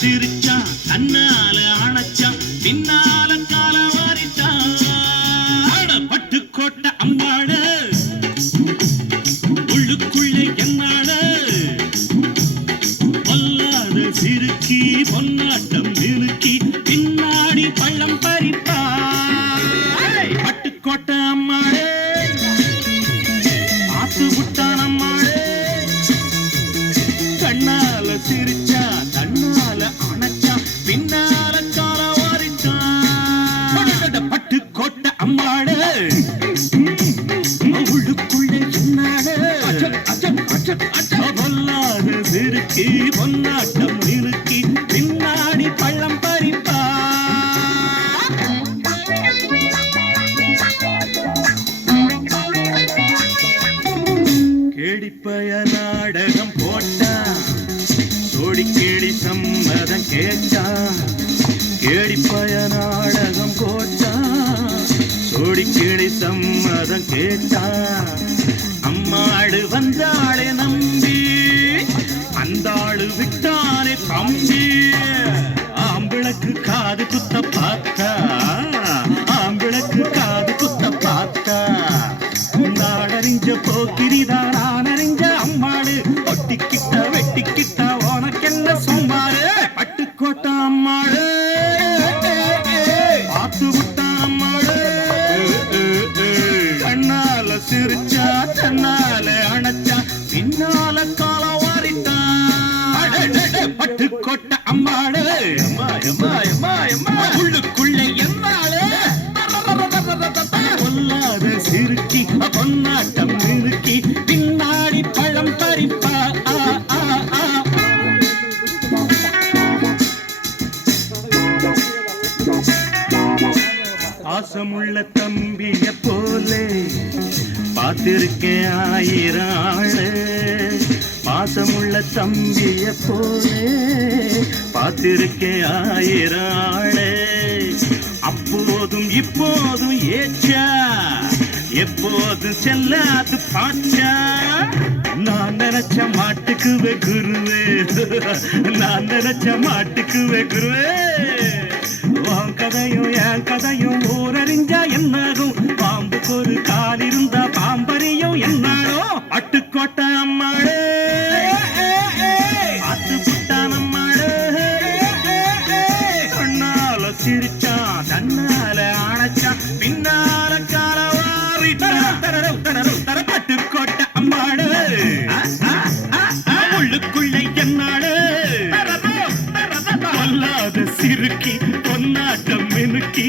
சிரிச்சா தன்னால அணைச்சா பின்னால கால வாரிட்டான் பட்டுக்கோட்டை அம்மாடு உள்ளுக்குள்ளே என்னாடு பொல்லாத சிறுக்கி பொன்னாட்டம் நிறுக்கி பின்னாடி பள்ளம் பறிப்பா பட்டுக்கோட்டை அம்மாடு ஆத்து விட்டான் அம்மாடு கண்ணால சிரிச்சா தன்னால அணைச்சா பின்னால கால வாரிட்டான் பட்டுக்கோட்டை அம்மாடு உள்ளுக்குள்ளே என்னாடு பொல்லாத சிறுக்கி பொன்னாட்டம் நிறுக்கி பின்னாடி பள்ளம் பறிப்பா கேடிப்பய நாடகம் போட்டா சோடி கேடி சம்மதம் கேட்டா கேடிப்பய நாடகம் போட்டா சோடி கேடி சம்மதம் கேட்டா அம்மாடு வந்தாளே நம்பி அந்த ஆளு விட்டானே தம்பி ஆம்பிளக்கு காது குத்த பார்த்தா ஆம்பிளக்கு காது குத்த பார்த்தா நாடறிஞ்ச போக்கிரிதான் நானறிஞ்ச அம்மாடு ஒட்டிக்கிட்ட வெட்டிக்கிட்ட உனக்கென்ன சும்மாரு பட்டுக்கோட்டை அம்மாடு பார்த்து விட்டான் அம்மாடு கண்ணால சிரிச்சா தன்னால அணைச்சா பின்னால கால வாரிட்டான் பட்டுக்கோட்டை அம்மாடு உள்ளுக்குள்ளே என்னாடு பொல்லாத சிறுக்கி பொன்னாட்டம் நிறுக்கி பின்னாடி பழம் பறிப்பா பாசமுள்ள தம்பிய போலே பார்த்திருக்கேன் ஆயிரம் ஆளு பாசமுள்ள தம்பிய போலே பார்த்திருக்கேன் ஆயிரம் ஆளு அப்போதும் இப்போதும் ஏச்சா எப்போதும் செல்லாது பாச்சா நான் நினைச்ச மாட்டுக்குவே குருவே நான் நினைச்ச மாட்டுக்குவே குருவே உன் கதையும் என் கதையும் ஊரறிஞ்சா என்னாகும் பாம்புக்கு ஒரு கால் இருந்தா பாம்பறியும் என்னாடோ பட்டுக்கோட்டை அம்மாடு ஆத்து புட்டான் அம்மாடு கண்ணால சிரிச்சா தன்னால அணைச்சா பின்னால கால வாரிட்டான் பட்டுக்கோட்டை அம்மாடு உள்ளுக்குள்ளே என்னாடு பொல்லாத சிறுக்கி பொன்னாட்டம் மினுக்கி